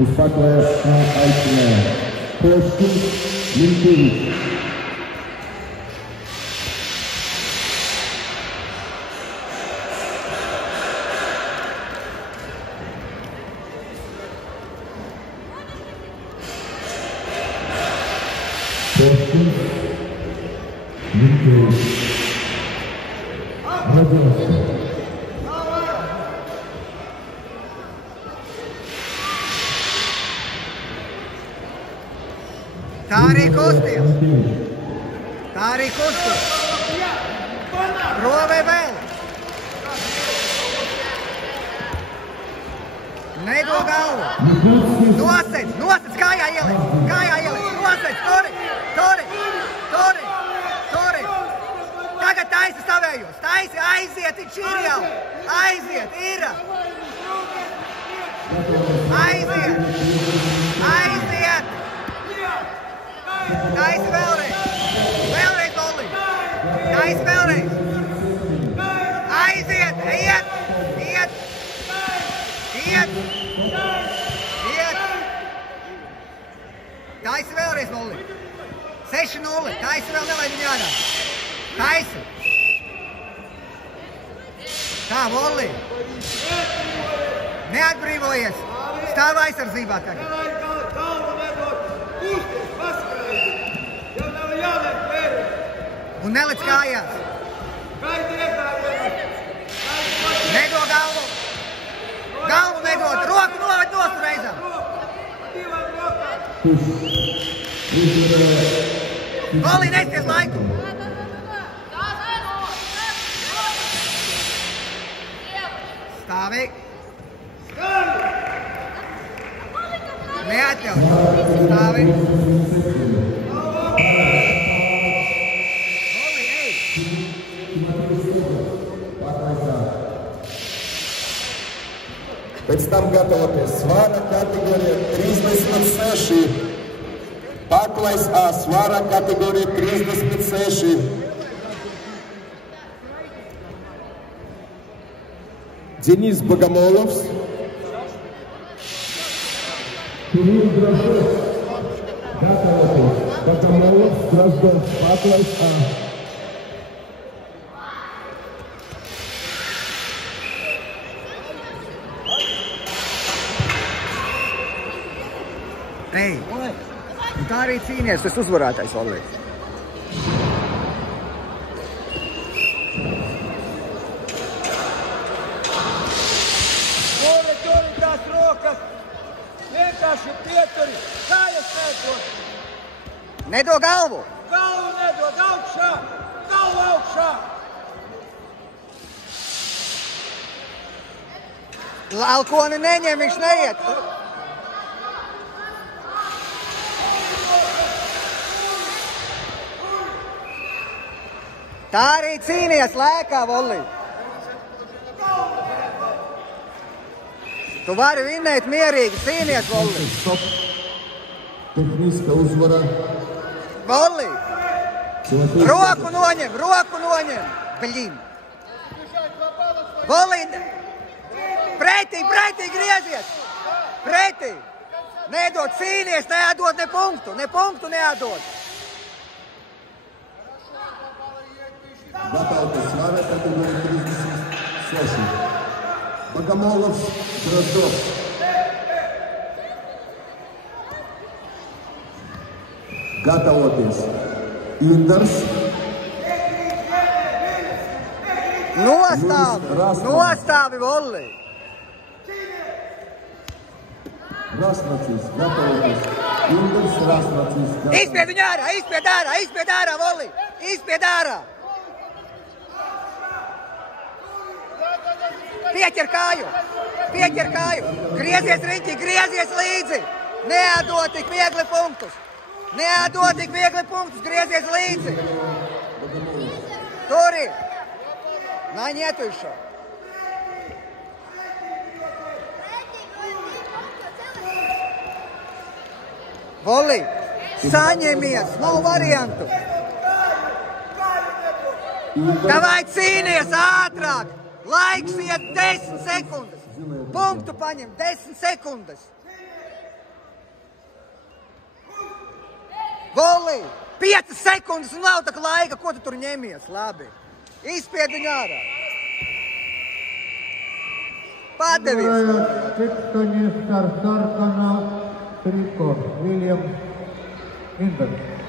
Uz paklājas aicināja Koškins Minkevičs. Koškins Minkevičs. Tā arī kusties. Tā arī kusties. Provē vēl. Nedod galvu. Nosec, kājā ielikt. Nosec, turi. Tagad taisi savējos. Aiziet, ir jau. Aiziet. Aiziet. Taisi vēlreiz, Olli, taisi vēlreiz, aiziet, iet, taisi vēlreiz, Olli, 6-0, taisi vēl nelaid viņu ārā, taisi, tā, Olli, neatbrīvojies, stāv aizsardzībā tagad. Un nelic kājās. Nedod galvu. Galvu nedod. Roku noved nost reizām. Olī, nesties laiku. Stāvi. Neatļauj. Stāvi. Pēc tam gatavoties svara kategorija 36. Paklājs A svara kategorija 36. Denis Bogomolovs. Gatavoties Bogomolovs, Drazdovs, Paklājs A. Ei, un tā arī cīnies, tas uzvarētais Olli. Turi tās rokas, vienkārši pieturi, kājas nedod. Nedod galvu. Galvu nedod, augšā, galvu augšā. Lalkoni neņem, viņš neiet. Tā arī cīnies lēkā, Olli. Tu vari vinnēt mierīgi, cīnies, Olli. Tehniska uzvara. Olli! Roku noņem! Bļim! Olli! Pretī griezies! Pretī! Nedod cīnies, neatdod ne punktu neatdod. Gatavoties svara kategorija 36. Bogomolovs, Drazdovs. Gatavoties Indars. Nostāvi, Olli! Rasnacis, gatavoties Indars, Rasnacis. Izspied viņu ārā, Olli! Izspied ārā! Pieķer kāju! Griezies riņķi, griezies līdzi! Neatdod tik viegli punktus! Griezies līdzi! Turi! Nā, nету еще! Olli, saņemies! Nav variantu! Davai cīnies ātrāk! Laiks iet 10 sekundes! Punktu paņem 10 sekundes! Volī! 5 sekundes un nav tā laika, ko tu tur ņemies, labi. Izspied viņu ārā. Padevies. Tekstoņi Starkana, Triko, William Inberg.